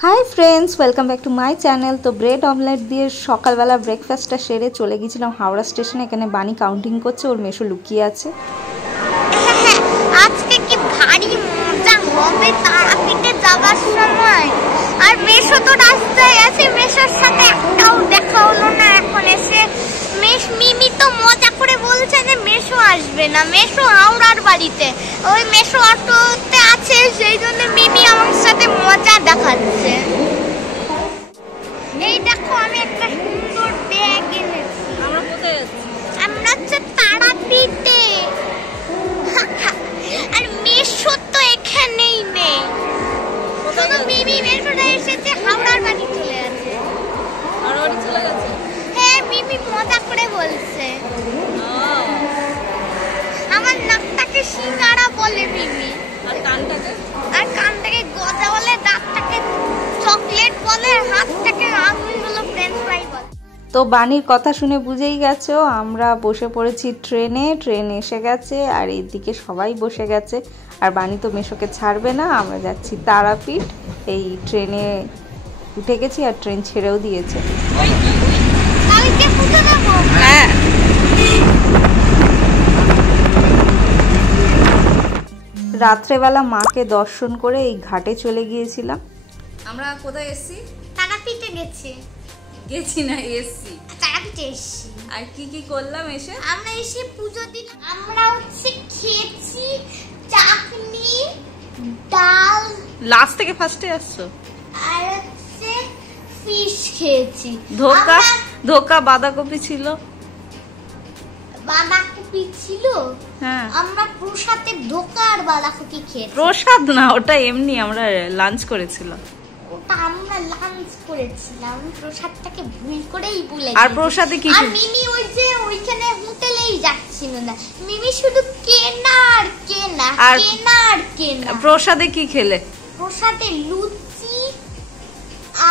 High friends welcome back to my channel. तो bread omelette दिए सकाल बेला ब्रेकफास्टটা সেরে চলে গিয়েছিলাম হাওড়া স্টেশনে। এখানে বানি কাউন্টিং করছে, ওর মেশো লুকিয়ে আছে। আজকে কি ভারী মজা হবে তারাপীঠে যাওয়ার সময়। আর মেশো তো রাস্তায় আছে, মেশোর সাথে একটাও দেখা হলো না এখন এসে। মিমি তো মজা করে বলছে যে মেশো আসবে না, মেশো হাওড়ার বাড়িতে, ওই মেশো অটোতে আছে, সেই জন্য মিমি আমার সাথে মজা দেখাচ্ছে। এই দেখো আমি একটা সুন্দর ব্যাগ এনেছি। আমরা কোথায় যাচ্ছি? আমরা হচ্ছে তারাপীঠে। আর মেশো তো এখানেই নেই, শুধু মিমি মেশোটা এসেছে হাওড়ার বাড়ি চলে গেছে। হাওড়া বাড়ি চলে গেছে? হ্যাঁ, মিমি মজা করে বলছে। আমার নাকটাকে সিঙ্গারা বলে মিমি, আর কানটাকে গজা বলে, দাঁতটাকে চকলেট বলে, হাতটাকে আঙুলগুলো ফ্রেঞ্চ ফ্রাই বলে। তো বানির কথা শুনে বুঝেই গেছো আমরা বসে পড়েছি ট্রেনে। ট্রেন এসে গেছে আর এইদিকে সবাই বসে গেছে। আর বানি তো মেশোকে ছাড়বে না। আমরা যাচ্ছি তারাপীঠ। এই ট্রেনে উঠে গেছি আর ট্রেন ছেড়েও দিয়েছে। হ্যাঁ, রাত্রেবেলা মাকে দর্শন করে এই ঘাটে চলে গিয়েছিলাম। আমরা কোথায় এসেছি? তারাপীঠে গেছি না, এসেছি তারাপীঠে এসেছি। আর কি কি করলাম এসে? আমরা এসে পুজো দিলাম। আমরা হচ্ছে খেয়েছি চাটনি, ডাল, লাস্ট থেকে ফার্স্টে আসছো, আর হচ্ছে ফিশ খেয়েছি। ধোকা বাঁধাকপি ছিল, বাঁধাকপি ছিল। হ্যাঁ, আমরা প্রসাদে ধোকা আর বাঁধাকপি খেয়েছি। প্রসাদ না, ওটা এমনি আমরা লাঞ্চ করেছিলাম। ওটা আমরা লাঞ্চ করেছিলাম, প্রসাদটাকে ভুল করেই ভুলে। আর প্রসাদে কি? আর মিমি ওই যে ওইখানে হোটেলেই যাচ্ছিল না, মিমি শুধু কেনার কেনা। প্রসাদে কি খেলে? প্রসাদে লুচি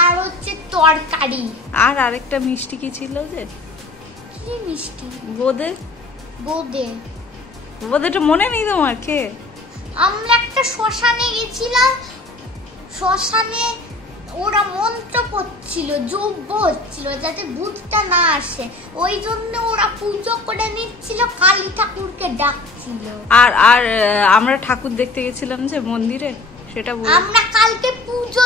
আর হচ্ছে তরকারি। আর আরেকটা মিষ্টি কি ছিল যে? কি মিষ্টি? বোঁদেটা মনে নেই তোমার? কে? আমরা একটা শ্মশানে গেছিলাম, শ্মশানে ওরা মন্ত্র পড়ছিল, যজ্ঞ হচ্ছিল যাতে ভূতটা না আসে, ওই জন্য ওরা পুজো করে নিচ্ছিল, কালী ঠাকুরকে ডাকছিল। আর আমরা ঠাকুর দেখতে গেছিলাম যে মন্দিরে, সেটা বল। আমরা কালকে পুজো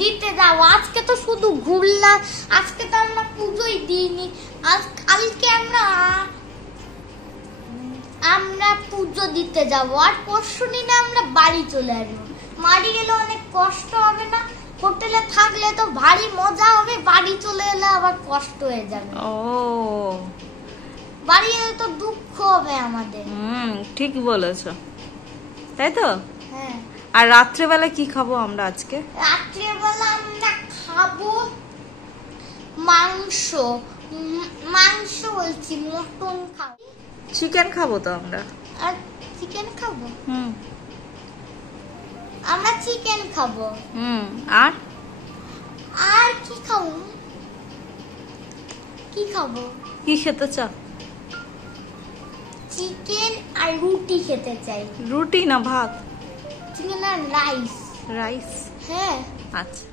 দিতে যাবো, আজকে তো শুধু ঘুরলাম, আজকে তো আমরা পুজোই দিইনি। কালকে আমরা পুজো দিতে যাবো, আর পরশু দিনে আমরা বাড়ি চলে আসবো। বাড়ি গেলে অনেক কষ্ট হবে না? হোটেলে থাকলে তো ভারী মজা হবে, বাড়ি চলে এলে আবার কষ্ট হয়ে যাবে। ও, বাড়ি এলে তো দুঃখ হবে আমাদের। ঠিক বলেছো, তাই তো? হ্যাঁ। আর রাত্রেবেলা কি খাবো আমরা আজকে? রাত্রেবেলা আমরা খাবো মাংস বলছি, মটন খাবো। চিকেন খাবো তো আমরা। আর চিকেন খাবো? আমরা চিকেন খাবো। আর কি খাবো? কি খেতে চাও? চিকেন আর রুটি খেতে চাই। রুটি না ভাত? চিকেন আর রাইস। হ্যাঁ। আচ্ছা,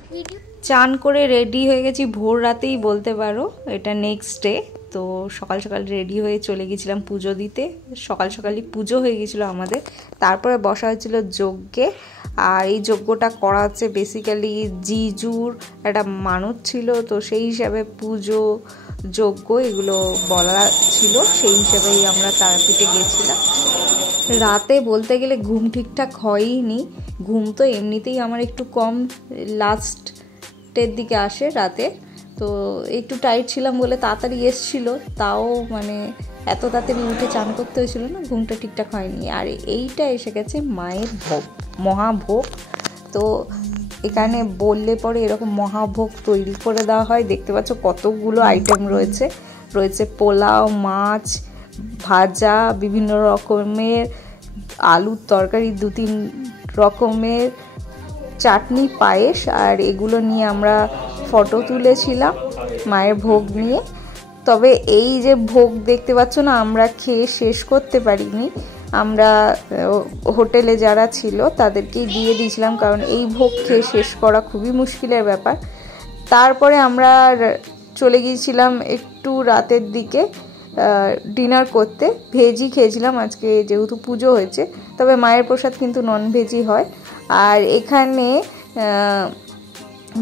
চান করে রেডি হয়ে গেছি ভোর রাতেই বলতে পারো, এটা নেক্সট ডে। তো সকাল সকাল রেডি হয়ে চলে গেছিলাম পুজো দিতে। সকালই পুজো হয়ে গেছিলো আমাদের। তারপরে বসা হয়েছিল যজ্ঞে। আর এই যজ্ঞটা করা হচ্ছে বেসিক্যালি জিজুর একটা মানত ছিল, তো সেই হিসাবে পুজো যজ্ঞ এগুলো বলা ছিল, সেই হিসাবেই আমরা তারাপীঠে গেছিলাম। রাতে বলতে গেলে ঘুম ঠিকঠাক হয়নি। ঘুম তো এমনিতেই আমার একটু কম, লাস্টের দিকে আসে রাতে। তো একটু টাইট ছিলাম বলে তাড়াতাড়ি এসেছিলো, তাও মানে এত তাড়াতাড়ি উঠে চান করতে হয়েছিল না, ঘুমটা ঠিকঠাক হয়নি। আর এইটা এসে গেছে মায়ের ভোগ, মহাভোগ। তো এখানে বললে পরে এরকম মহাভোগ তৈরি করে দেওয়া হয়। দেখতে পাচ্ছ কতগুলো আইটেম রয়েছে পোলাও, মাছ ভাজা, বিভিন্ন রকমের আলুর তরকারি, 2-3 রকমের চাটনি, পায়েস। আর এগুলো নিয়ে আমরা ফটো তুলেছিলাম মায়ের ভোগ নিয়ে। তবে এই যে ভোগ দেখতে পাচ্ছ না, আমরা খেয়ে শেষ করতে পারিনি, আমরা হোটেলে যারা ছিল তাদেরকেই দিয়ে দিয়েছিলাম, কারণ এই ভোগ খেয়ে শেষ করা খুবই মুশকিলের ব্যাপার। তারপরে আমরা চলে গিয়েছিলাম একটু রাতের দিকে ডিনার করতে। ভেজই খেয়েছিলাম আজকে যেহেতু পুজো হয়েছে, তবে মায়ের প্রসাদ কিন্তু ননভেজই হয়। আর এখানে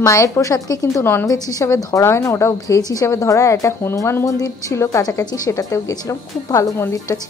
মায়ের প্রসাদকে কিন্তু ননভেজ হিসাবে ধরা হয় না, ওটাও ভেজ হিসাবে ধরা হয়। একটা হনুমান মন্দির ছিল কাছাকাছি, সেটাতেও গেছিলাম, খুব ভালো মন্দিরটা ছিল।